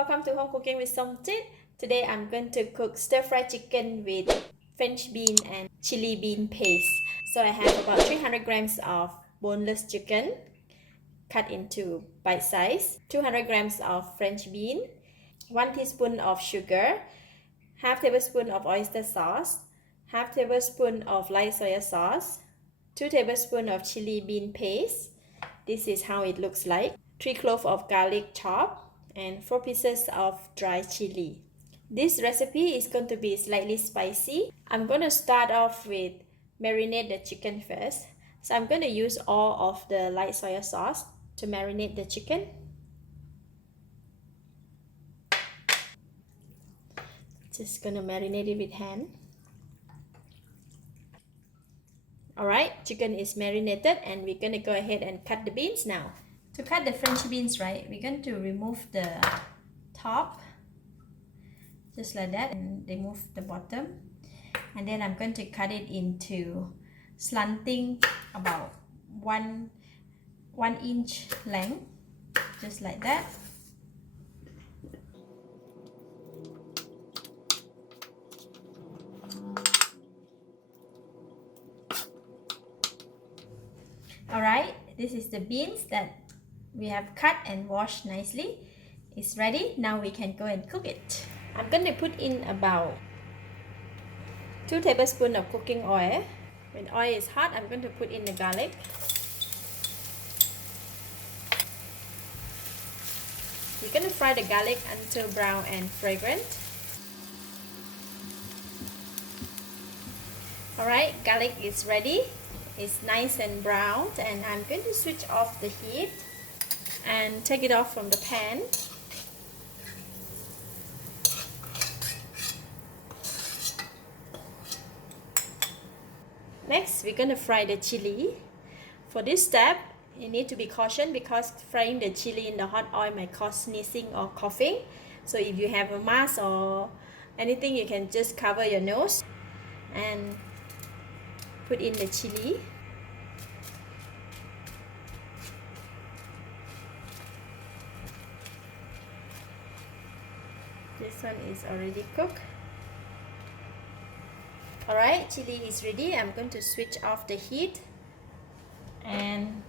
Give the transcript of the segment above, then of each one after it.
Welcome to Home Cooking with Somjit. Today I'm going to cook stir-fried chicken with French bean and chili bean paste. So I have about 300 grams of boneless chicken cut into bite size, 200 grams of French bean, 1 teaspoon of sugar, half tablespoon of oyster sauce, half tablespoon of light soy sauce, 2 tablespoons of chili bean paste. This is how it looks like. 3 cloves of garlic chopped and 4 pieces of dry chili. This recipe is going to be slightly spicy. I'm going to start off with marinate the chicken first. So I'm going to use all of the light soy sauce to marinate the chicken. Just going to marinate it with hand. Alright, chicken is marinated and we're going to go ahead and cut the beans now. To cut the French beans, right, we're going to remove the top, just like that, and remove the bottom. And then I'm going to cut it into slanting about one inch length, just like that. Alright, this is the beans that we have cut and washed nicely. It's ready. Now we can go and cook it. I'm going to put in about 2 tablespoons of cooking oil. When oil is hot, I'm going to put in the garlic. You're going to fry the garlic until brown and fragrant. Alright, garlic is ready. It's nice and browned, and I'm going to switch off the heat and take it off from the pan. Next, we're going to fry the chili. For this step, you need to be cautious because frying the chili in the hot oil might cause sneezing or coughing. So if you have a mask or anything, you can just cover your nose and put in the chili. This one is already cooked. Alright, chili is ready. I'm going to switch off the heat and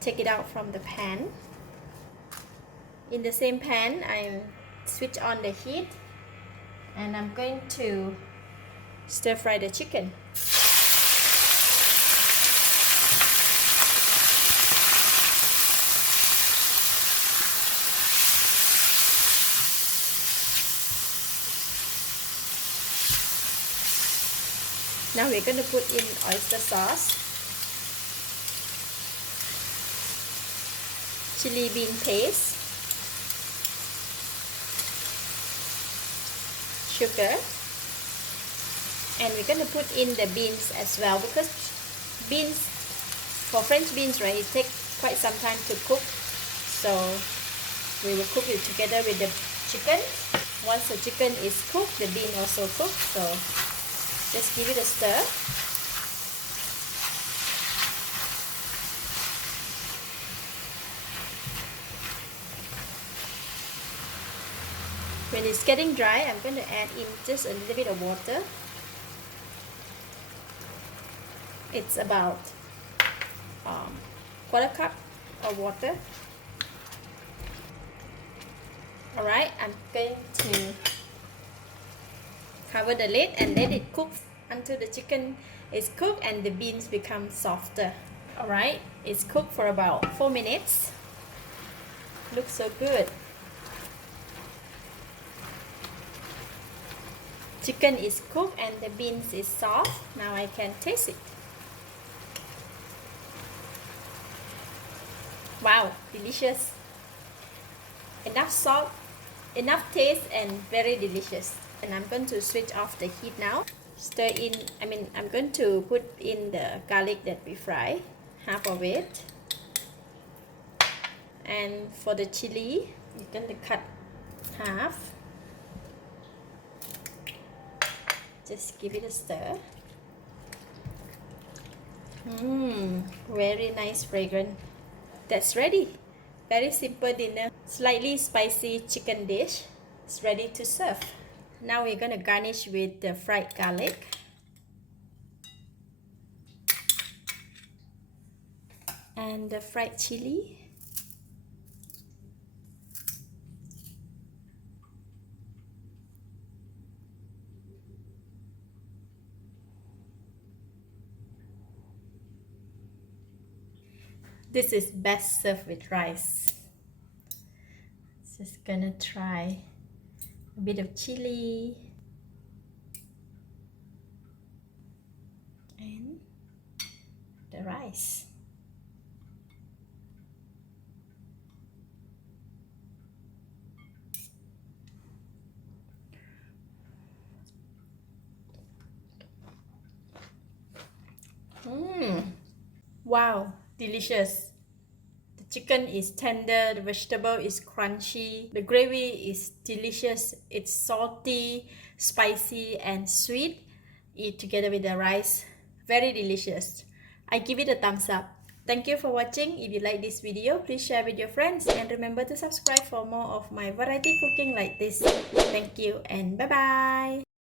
take it out from the pan. In the same pan, I switch on the heat and I'm going to stir fry the chicken. Now we're going to put in oyster sauce, chili bean paste, sugar, and we're going to put in the beans as well, because beans, for French beans, right, it takes quite some time to cook. So we will cook it together with the chicken. Once the chicken is cooked, the bean also cooked. So just give it a stir. When it's getting dry, I'm going to add in just a little bit of water. It's about quarter cup of water. Alright, I'm going to cover the lid and let it cook until the chicken is cooked and the beans become softer. Alright, it's cooked for about 4 minutes. Looks so good. Chicken is cooked and the beans is soft. Now I can taste it. Wow, delicious. Enough salt, enough taste, and very delicious. And I'm going to switch off the heat now. Stir in, I'm going to put in the garlic that we fry, half of it. And for the chili, you're going to cut half. Just give it a stir. Very nice, fragrant. That's ready. Very simple dinner, slightly spicy chicken dish. It's ready to serve. Now we're gonna garnish with the fried garlic. And the fried chili. This is best served with rice. Just gonna try a bit of chili and the rice. Wow, delicious. The chicken is tender, the vegetable is crunchy, the gravy is delicious. It's salty, spicy and sweet. Eat together with the rice. Very delicious. I give it a thumbs up. Thank you for watching. If you like this video, please share with your friends and remember to subscribe for more of my variety cooking like this. Thank you and bye bye.